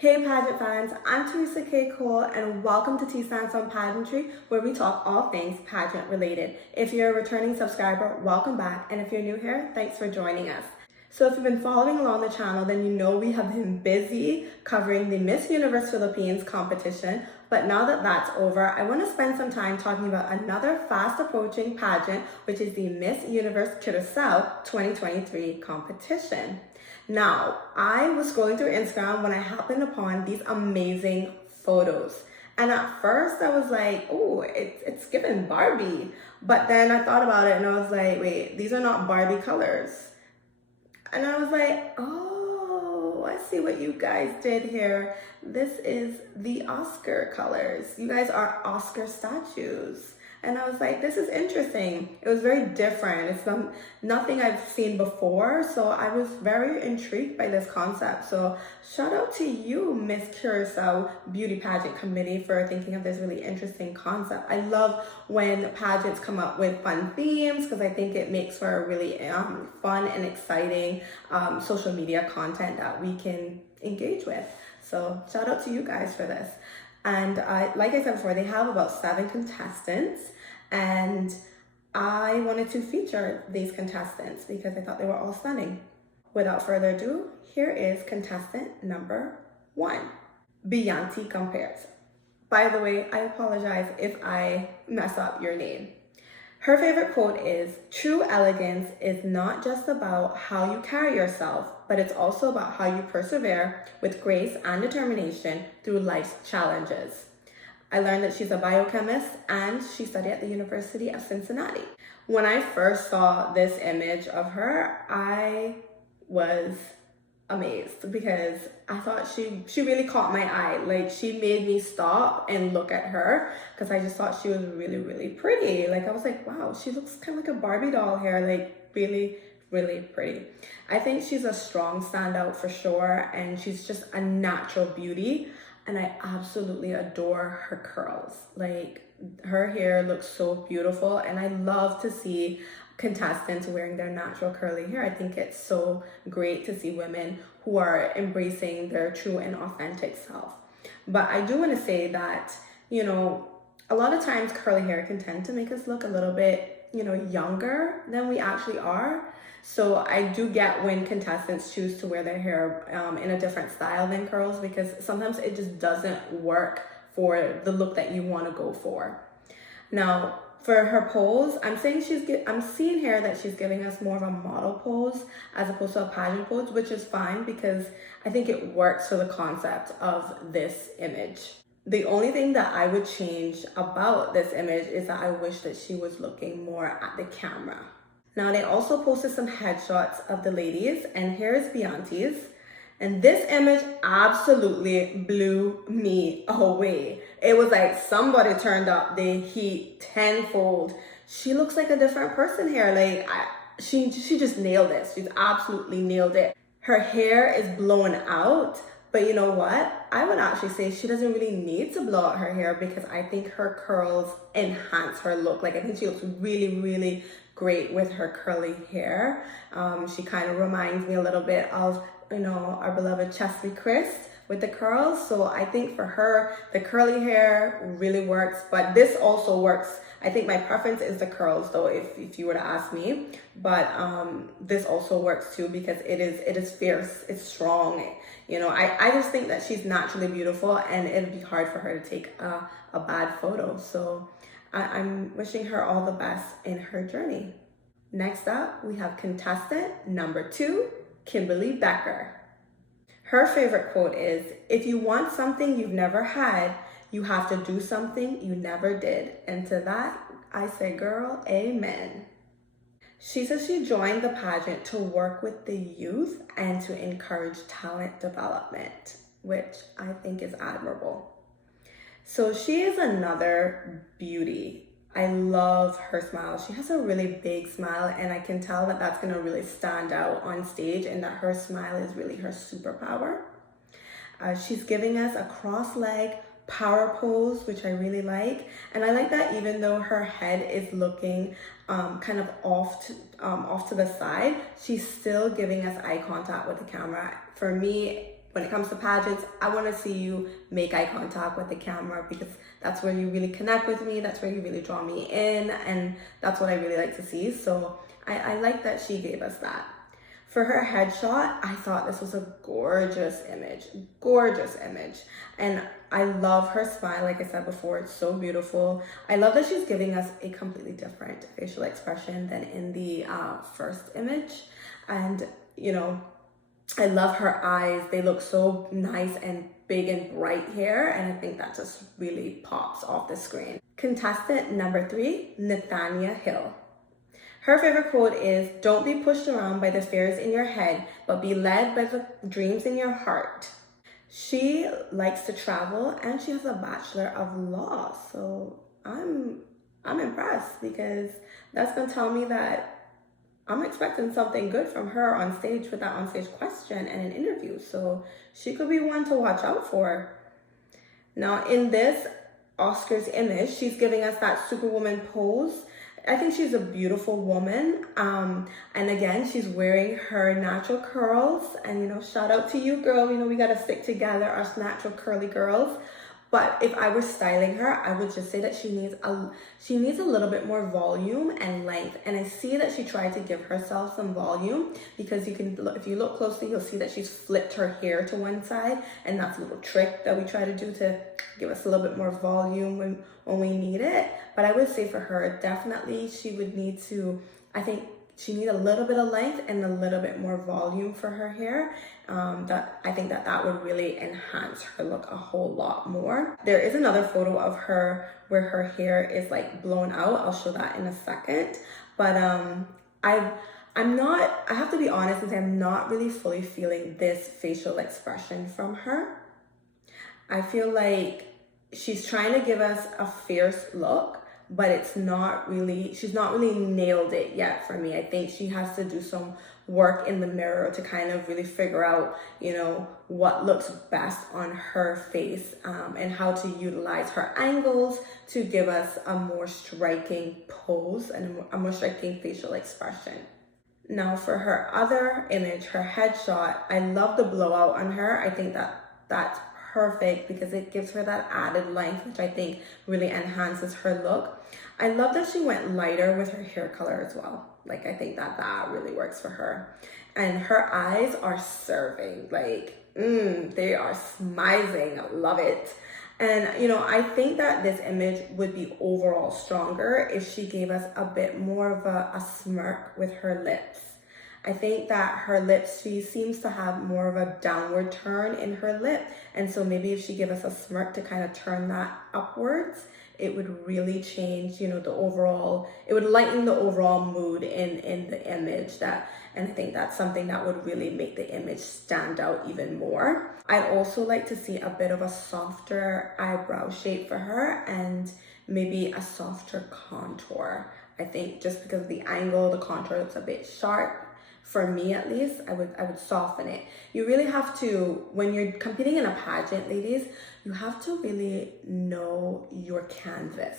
Hey pageant fans, I'm Theresa K and welcome to T-Stance on Pageantry, where we talk all things pageant related. If you're a returning subscriber, welcome back, and if you're new here, thanks for joining us. So if you've been following along the channel, then you know we have been busy covering the Miss Universe Philippines competition, but now that that's over, I want to spend some time talking about another fast approaching pageant, which is the Miss Universe Curacao 2023 competition. Now, I was scrolling through Instagram when I happened upon these amazing photos. And at first I was like, oh, it's giving Barbie. But then I thought about it and I was like, wait, these are not Barbie colors. And I was like, oh, I see what you guys did here. This is the Oscar colors. You guys are Oscar statues. And I was like, this is interesting. It was very different. It's nothing I've seen before. So I was very intrigued by this concept. So shout out to you, Miss Curacao Beauty Pageant Committee, for thinking of this really interesting concept. I love when pageants come up with fun themes because I think it makes for a really fun and exciting social media content that we can engage with. So shout out to you guys for this. And like I said before, they have about 7 contestants, and I wanted to feature these contestants because I thought they were all stunning. Without further ado, here is contestant number 1, Bianti compares. By the way, I apologize if I mess up your name. Her favorite quote is, "True elegance is not just about how you carry yourself, but it's also about how you persevere with grace and determination through life's challenges." I learned that she's a biochemist and she studied at the University of Cincinnati. When I first saw this image of her, I was amazed because I thought she really caught my eye. Like, she made me stop and look at her because I just thought she was really, really pretty. Like, I was like, wow, she looks kind of like a Barbie doll here, like really, really pretty. I think she's a strong standout for sure, and she's just a natural beauty, and I absolutely adore her curls. Like, her hair looks so beautiful, and I love to see contestants wearing their natural curly hair. I think it's so great to see women who are embracing their true and authentic self. But I do want to say that, you know, a lot of times curly hair can tend to make us look a little bit, you know, younger than we actually are. So I do get when contestants choose to wear their hair in a different style than curls, because sometimes it just doesn't work for the look that you want to go for. Now, for her pose, I'm seeing here that she's giving us more of a model pose as opposed to a pageant pose, which is fine because I think it works for the concept of this image. The only thing that I would change about this image is that I wish that she was looking more at the camera. Now, they also posted some headshots of the ladies, and here's Bianti's. And this image absolutely blew me away. It was like somebody turned up the heat tenfold. She looks like a different person here. Like, she just nailed it. She's absolutely nailed it. Her hair is blown out, but you know what? I would actually say she doesn't really need to blow out her hair because I think her curls enhance her look. Like, I think she looks really, really great with her curly hair. She kind of reminds me a little bit of, you know, our beloved Chesty Chris with the curls. So I think for her, the curly hair really works, but this also works. I think my preference is the curls though, if you were to ask me, but this also works too because it is fierce, it's strong. You know, I just think that she's naturally beautiful and it'd be hard for her to take a bad photo. So I'm wishing her all the best in her journey. Next up, we have contestant number 2, Kimberly Becker. Her favorite quote is, "If you want something you've never had, you have to do something you never did." And to that, I say, girl, amen. She says she joined the pageant to work with the youth and to encourage talent development, which I think is admirable. So she is another beauty. I love her smile. She has a really big smile, and I can tell that that's going to really stand out on stage and that her smile is really her superpower. She's giving us a cross-leg power pose, which I really like. And I like that even though her head is looking kind of off to the side, she's still giving us eye contact with the camera. For me, when it comes to pageants, I want to see you make eye contact with the camera, because that's where you really connect with me. That's where you really draw me in. And that's what I really like to see. So I like that she gave us that. For her headshot, I thought this was a gorgeous image. And I love her smile. Like I said before, it's so beautiful. I love that she's giving us a completely different facial expression than in the first image. And, you know, I love her eyes. They look so nice and big and bright here. And I think that just really pops off the screen. Contestant number 3, Nathania Hill. Her favorite quote is, "Don't be pushed around by the fears in your head, but be led by the dreams in your heart." She likes to travel and she has a Bachelor of Law. So I'm impressed, because that's going to tell me that I'm expecting something good from her on stage with that onstage question and an interview. So she could be one to watch out for. Now in this Oscars image, she's giving us that Superwoman pose. I think she's a beautiful woman. And again, she's wearing her natural curls. And, you know, shout out to you, girl. You know, we got to stick together, us natural curly girls. But if I were styling her, I would just say that she needs a little bit more volume and length. And I see that she tried to give herself some volume, because you can, if you look closely, you'll see that she's flipped her hair to one side. And that's a little trick that we try to do to give us a little bit more volume when we need it. But I would say for her, definitely she would need to, I think she needs a little bit of length and a little bit more volume for her hair. I think that would really enhance her look a whole lot more. There is another photo of her where her hair is like blown out. I'll show that in a second. But I have to be honest and say I'm not really fully feeling this facial expression from her. I feel like she's trying to give us a fierce look, but she's not really nailed it yet for me. I think she has to do some work in the mirror to kind of really figure out, you know, what looks best on her face, and how to utilize her angles to give us a more striking pose and a more striking facial expression. Now for her other image, her headshot, I love the blowout on her. I think that's perfect, because it gives her that added length, which I think really enhances her look. I love that she went lighter with her hair color as well. Like, I think that really works for her. And her eyes are serving, like, they are smizing. I love it. And, you know, I think that this image would be overall stronger if she gave us a bit more of a smirk with her lips. I think that her lips, she seems to have more of a downward turn in her lip. And so maybe if she gave us a smirk to kind of turn that upwards, it would really change, you know, it would lighten the overall mood in the image. And I think that's something that would really make the image stand out even more. I'd also like to see a bit of a softer eyebrow shape for her, and maybe a softer contour. I think just because of the angle, the contour looks a bit sharp. For me, at least, I would soften it. You really have to, when you're competing in a pageant, ladies, you have to really know your canvas,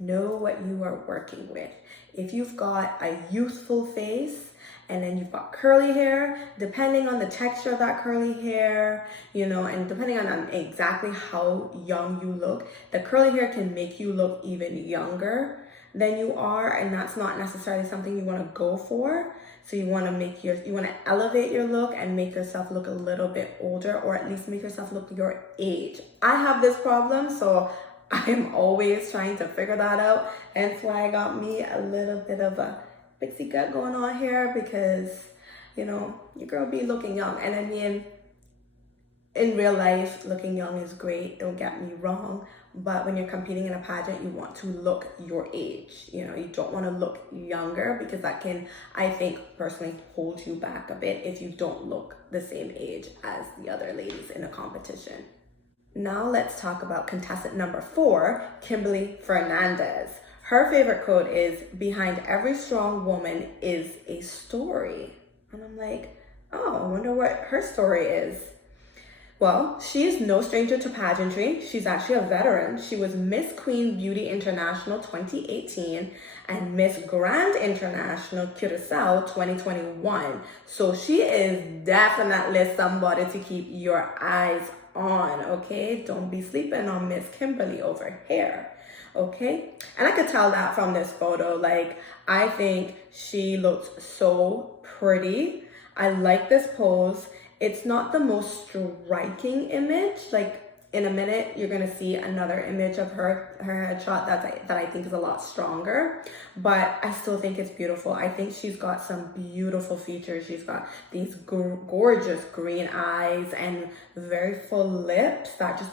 know what you are working with. If you've got a youthful face and then you've got curly hair, depending on the texture of that curly hair, you know, and depending on exactly how young you look, the curly hair can make you look even younger than you are, and that's not necessarily something you want to go for. So you want to elevate your look and make yourself look a little bit older, or at least make yourself look your age. I have this problem, so I'm always trying to figure that out. Hence why I got me a little bit of a pixie cut going on here, because, you know, your girl be looking young. And I mean, in real life, looking young is great, don't get me wrong. But when you're competing in a pageant, you want to look your age. You know, you don't want to look younger, because that can, I think, personally hold you back a bit if you don't look the same age as the other ladies in a competition. Now let's talk about contestant number 4, Kimberly Fernandez. Her favorite quote is, "Behind every strong woman is a story." And I'm like, oh, I wonder what her story is. Well, she is no stranger to pageantry. She's actually a veteran. She was Miss Queen Beauty International 2018 and Miss Grand International Curacao 2021. So she is definitely somebody to keep your eyes on, okay? Don't be sleeping on Miss Kimberly over here, okay? And I could tell that from this photo. Like, I think she looks so pretty. I like this pose. It's not the most striking image. Like, in a minute, you're gonna see another image of her headshot that I think is a lot stronger, but I still think it's beautiful. I think she's got some beautiful features. She's got these gorgeous green eyes and very full lips that just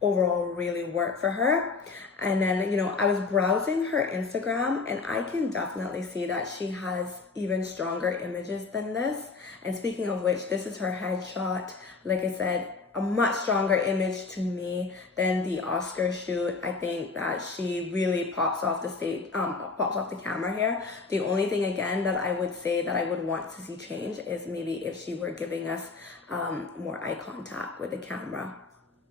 overall really work for her. And then, you know, I was browsing her Instagram and I can definitely see that she has even stronger images than this. And speaking of which, this is her headshot. Like I said, a much stronger image to me than the Oscar shoot. I think that she really pops off the stage, pops off the camera here. The only thing again that I would say that I would want to see change is maybe if she were giving us more eye contact with the camera.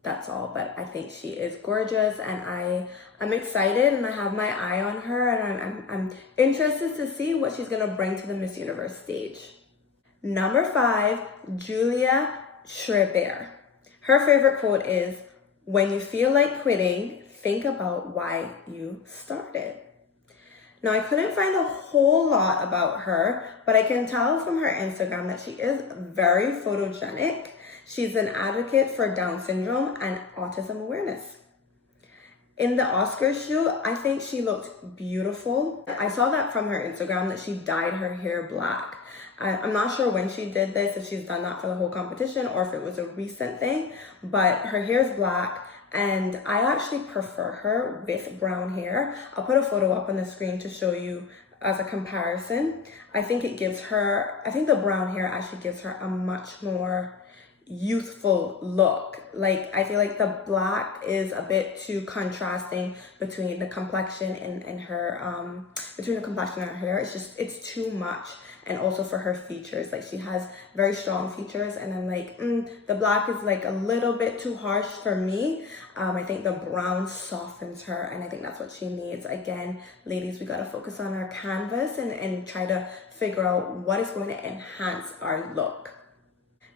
That's all, but I think she is gorgeous and I'm excited and I have my eye on her and I'm interested to see what she's gonna bring to the Miss Universe stage. Number 5, Julia Schreb. Her favorite quote is, "When you feel like quitting, think about why you started." Now, I couldn't find a whole lot about her, but I can tell from her Instagram that she is very photogenic. She's an advocate for Down syndrome and autism awareness. In the Oscar shoot, I think she looked beautiful. I saw that from her Instagram that she dyed her hair black. I'm not sure when she did this, if she's done that for the whole competition or if it was a recent thing, but her hair is black and I actually prefer her with brown hair. I'll put a photo up on the screen to show you as a comparison. I think the brown hair actually gives her a much more youthful look. Like, I feel like the black is a bit too contrasting between the complexion and her, between the complexion and her hair. It's too much. And also for her features, like she has very strong features and then like the black is like a little bit too harsh for me. I think the brown softens her and I think that's what she needs. Again, ladies, we got to focus on our canvas and try to figure out what is going to enhance our look.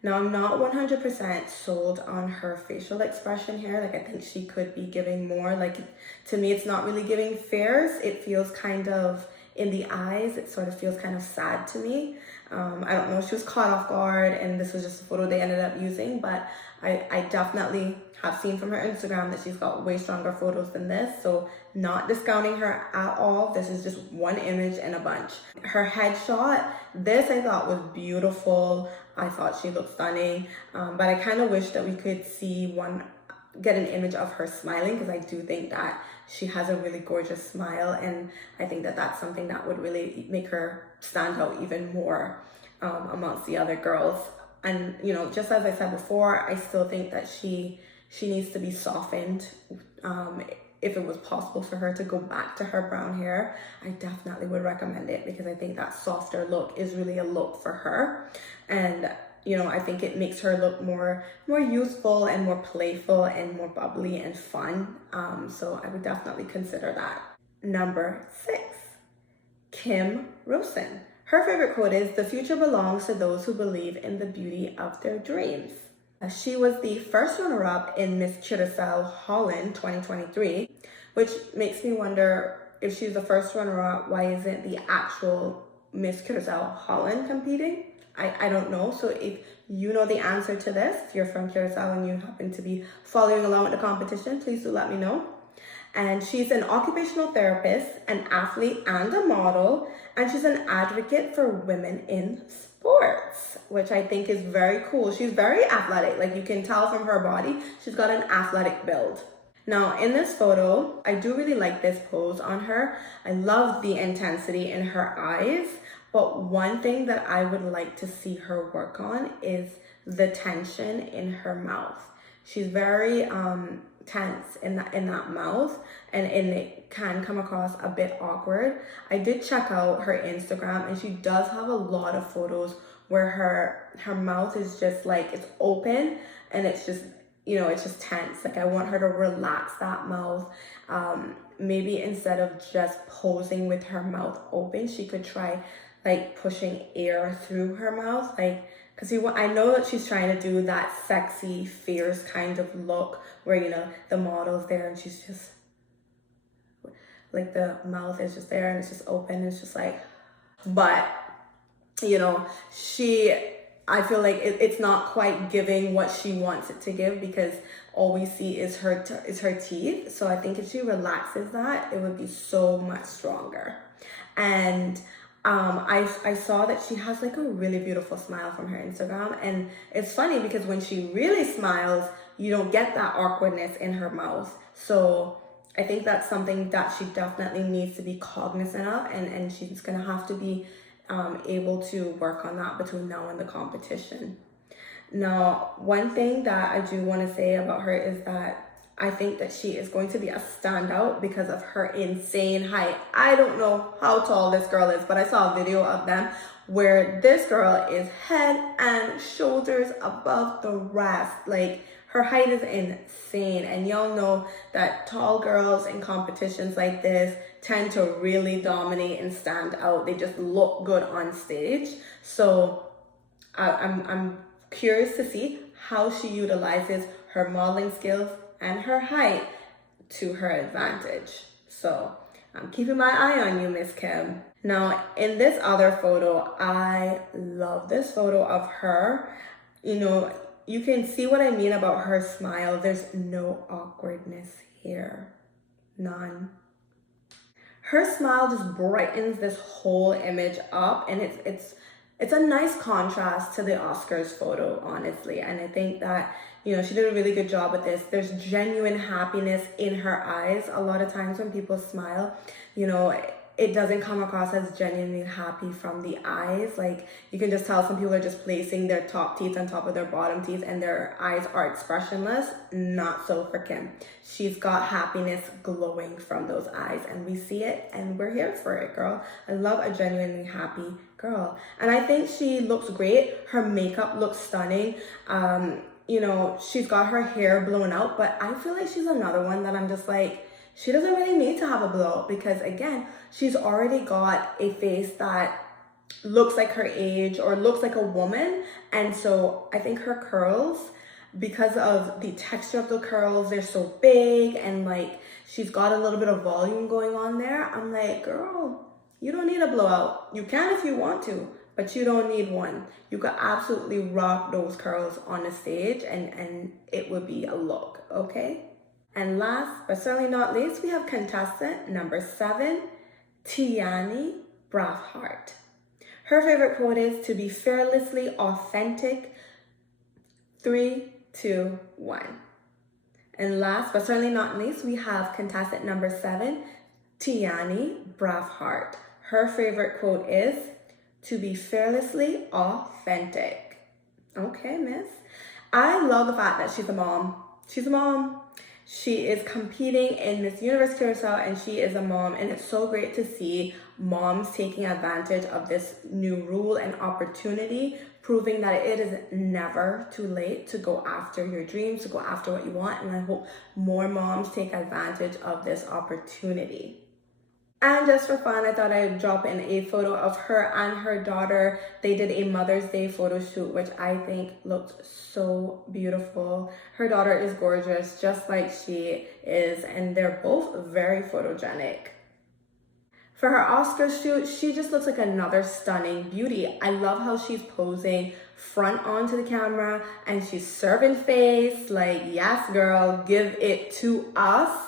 Now, I'm not 100% sold on her facial expression here. Like, I think she could be giving more. Like, to me, it's not really giving fierce. It feels kind of, in the eyes, it sort of feels kind of sad to me. I don't know, she was caught off guard and this was just a photo they ended up using, but I definitely have seen from her Instagram that she's got way stronger photos than this. So not discounting her at all. This is just one image in a bunch. Her headshot, this I thought was beautiful. I thought she looked stunning, but I kind of wish that we could get an image of her smiling because I do think that she has a really gorgeous smile and I think that that's something that would really make her stand out even more amongst the other girls. And, you know, just as I said before, I still think that she needs to be softened. If it was possible for her to go back to her brown hair, I definitely would recommend it because I think that softer look is really a look for her. And, you know, I think it makes her look more youthful and more playful and more bubbly and fun. So I would definitely consider that. Number 6, Kim Rosen. Her favorite quote is, "The future belongs to those who believe in the beauty of their dreams." She was the first runner-up in Miss Curacao Holland 2023, which makes me wonder if she's the first runner-up, why isn't the actual Miss Curacao Holland competing? I don't know. So if you know the answer to this, if you're from Curacao and you happen to be following along with the competition, please do let me know. And she's an occupational therapist, an athlete, and a model. And she's an advocate for women in sports, which I think is very cool. She's very athletic. Like, you can tell from her body, she's got an athletic build. Now, in this photo, I do really like this pose on her. I love the intensity in her eyes. But one thing that I would like to see her work on is the tension in her mouth. She's very tense in that mouth and it can come across a bit awkward. I did check out her Instagram and she does have a lot of photos where her mouth is just like, it's open and it's just, you know, it's just tense. Like, I want her to relax that mouth. Maybe instead of just posing with her mouth open, she could try like pushing air through her mouth, like, because I know that she's trying to do that sexy, fierce kind of look where, you know, the model's there and she's just like, the mouth is just there and it's just open and it's just like, but, you know, I feel like it's not quite giving what she wants it to give, because all we see is her teeth. So I think if she relaxes that, it would be so much stronger. And I saw that she has like a really beautiful smile from her Instagram, and it's funny because when she really smiles, you don't get that awkwardness in her mouth. So I think that's something that she definitely needs to be cognizant of, and she's gonna have to be able to work on that between now and the competition. Now, one thing that I do want to say about her is that I think that she is going to be a standout because of her insane height. I don't know how tall this girl is, but I saw a video of them where this girl is head and shoulders above the rest. Like, her height is insane, and y'all know that tall girls in competitions like this tend to really dominate and stand out. They just look good on stage. So I'm curious to see how she utilizes her modeling skills and her height to her advantage. So I'm keeping my eye on you, Miss Kim. Now, in this other photo, I love this photo of her. You know, you can see what I mean about her smile. There's no awkwardness here. None. Her smile just brightens this whole image up, and it's a nice contrast to the Oscars photo, honestly. And I think that, you know, she did a really good job with this. There's genuine happiness in her eyes. A lot of times when people smile, you know, it doesn't come across as genuinely happy from the eyes. Like, you can just tell some people are just placing their top teeth on top of their bottom teeth and their eyes are expressionless. Not so for Kim. She's got happiness glowing from those eyes, and we see it and we're here for it, girl. I love a genuinely happy girl. And I think she looks great. Her makeup looks stunning. You know, she's got her hair blown out, but I feel like she's another one that I'm just like, she doesn't really need to have a blowout, because again, she's already got a face that looks like her age or looks like a woman. And so I think her curls, because of the texture of the curls, they're so big, and like, she's got a little bit of volume going on there. I'm like, girl, you don't need a blowout. You can if you want to, but you don't need one. You could absolutely rock those curls on the stage and it would be a look, okay? And last but certainly not least, we have contestant number 7, Tiani Brafheart. Her favorite quote is, "To be fearlessly authentic." 3, 2, 1. And last but certainly not least, we have contestant number 7, Tiani Brafheart. Her favorite quote is, "To be fearlessly authentic." Okay, miss. I love the fact that she's a mom. She's a mom. She is competing in Miss Universe Curacao, and she is a mom, and it's so great to see moms taking advantage of this new rule and opportunity, proving that it is never too late to go after your dreams, to go after what you want. And I hope more moms take advantage of this opportunity. And just for fun, I thought I'd drop in a photo of her and her daughter. They did a Mother's Day photo shoot, which I think looked so beautiful. Her daughter is gorgeous, just like she is, and they're both very photogenic. For her Oscar shoot, she just looks like another stunning beauty. I love how she's posing front onto the camera and she's serving face. Like, yes, girl, give it to us.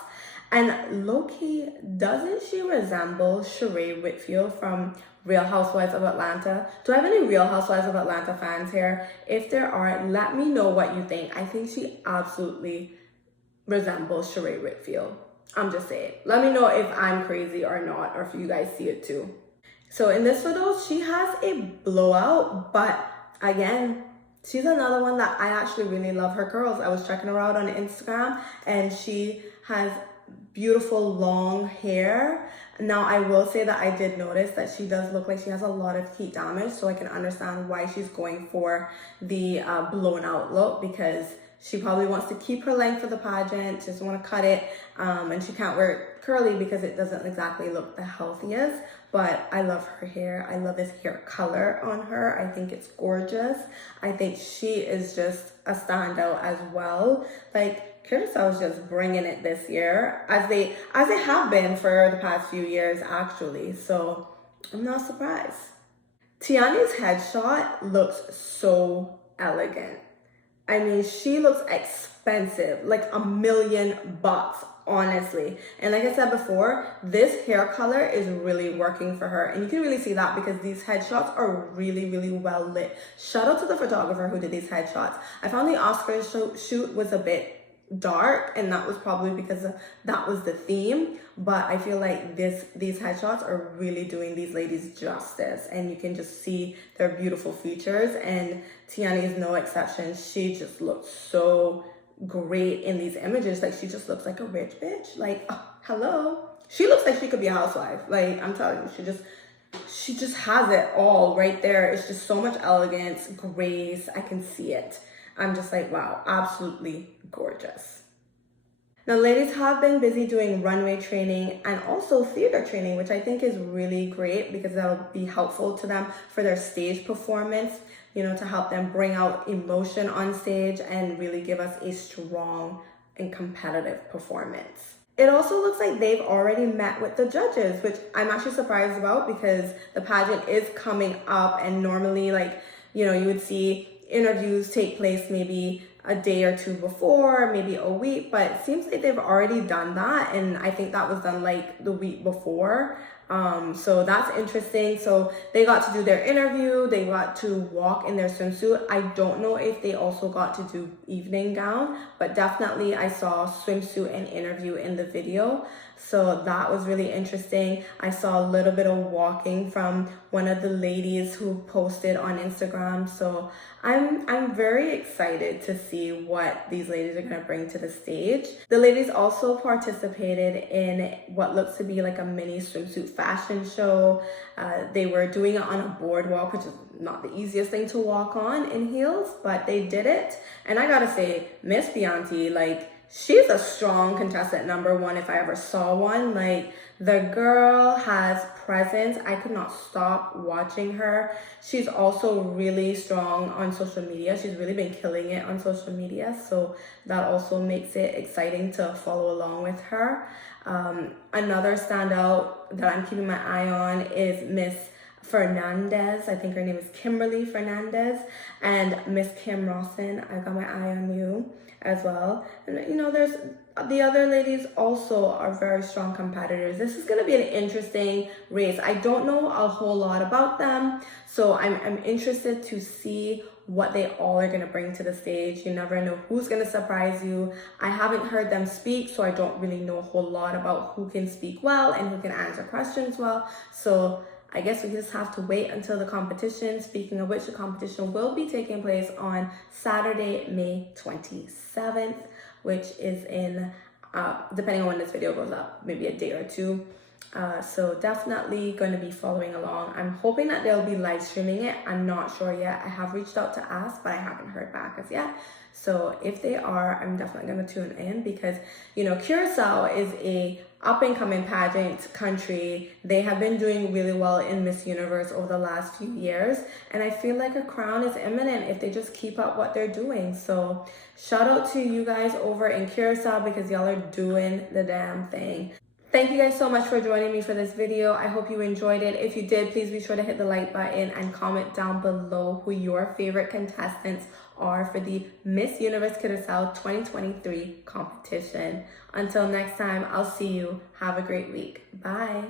And low-key, doesn't she resemble Schreb Whitfield from Real Housewives of Atlanta? Do I have any Real Housewives of Atlanta fans here? If there are, let me know what you think. I think she absolutely resembles Schreb Whitfield. I'm just saying. Let me know if I'm crazy or not, or if you guys see it too. So in this photo, she has a blowout, but again, she's another one that I actually really love her curls. I was checking her out on Instagram, and she has beautiful long hair. Now, I will say that I did notice that she does look like she has a lot of heat damage, so I can understand why she's going for the blown out look, because she probably wants to keep her length for the pageant, just want to cut it, and she can't wear it curly because it doesn't exactly look the healthiest. But I love her hair. I love this hair color on her. I think it's gorgeous. I think she is just a standout as well. Like, Curacao is just bringing it this year, as they have been for the past few years, actually. So I'm not surprised. Tiani's headshot looks so elegant. I mean, she looks expensive, like $1 million, honestly. And like I said before, this hair color is really working for her. And you can really see that because these headshots are really, really well lit. Shout out to the photographer who did these headshots. I found the Oscars shoot was a bit dark, and that was probably because that was the theme, but I feel like these headshots are really doing these ladies justice, and you can just see their beautiful features, and Tiani is no exception. She just looks so great in these images. Like, she just looks like a rich bitch. Like, oh, hello, she looks like she could be a housewife. Like, I'm telling you, she just has it all right there. It's just so much elegance, grace. I can see it. I'm just like, wow, absolutely gorgeous. Now, ladies have been busy doing runway training and also theater training, which I think is really great because that'll be helpful to them for their stage performance, you know, to help them bring out emotion on stage and really give us a strong and competitive performance. It also looks like they've already met with the judges, which I'm actually surprised about because the pageant is coming up, and normally, like, you know, you would see interviews take place maybe a day or two before, maybe a week, but it seems like they've already done that, and I think that was done like the week before. So that's interesting. So they got to do their interview, they got to walk in their swimsuit. I don't know if they also got to do evening gown, but definitely I saw swimsuit and interview in the video. So that was really interesting. I saw a little bit of walking from one of the ladies who posted on Instagram. So I'm very excited to see what these ladies are going to bring to the stage. The ladies also participated in what looks to be like a mini swimsuit fashion show. They were doing it on a boardwalk, which is not the easiest thing to walk on in heels, but they did it. And I gotta say, Miss Bianti, like, she's a strong contestant #1 if I ever saw one. Like, the girl has presence. I could not stop watching her. She's also really strong on social media. She's really been killing it on social media, so that also makes it exciting to follow along with her. Another standout that I'm keeping my eye on is Miss Fernandez. I think her name is Kimberly Fernandez, and Miss Kim Rosen. I got my eye on you as well. And you know, there's the other ladies also are very strong competitors. This is going to be an interesting race. I don't know a whole lot about them, so I'm interested to see what they all are going to bring to the stage. You never know who's going to surprise you. I haven't heard them speak, so I don't really know a whole lot about who can speak well and who can answer questions well. So I guess we just have to wait until the competition. Speaking of which, the competition will be taking place on Saturday, May 27th, which is in, depending on when this video goes up, maybe a day or two. So definitely going to be following along. I'm hoping that they'll be live streaming it. I'm not sure yet. I have reached out to ask, but I haven't heard back as yet. So if they are, I'm definitely going to tune in because, you know, Curacao is a up-and-coming pageant country. They have been doing really well in Miss Universe over the last few years, and I feel like a crown is imminent if they just keep up what they're doing. So shout out to you guys over in Curacao because y'all are doing the damn thing. Thank you guys so much for joining me for this video. I hope you enjoyed it. If you did, please be sure to hit the like button and comment down below who your favorite contestants are for the Miss Universe Curacao 2023 competition. Until next time, I'll see you. Have a great week. Bye.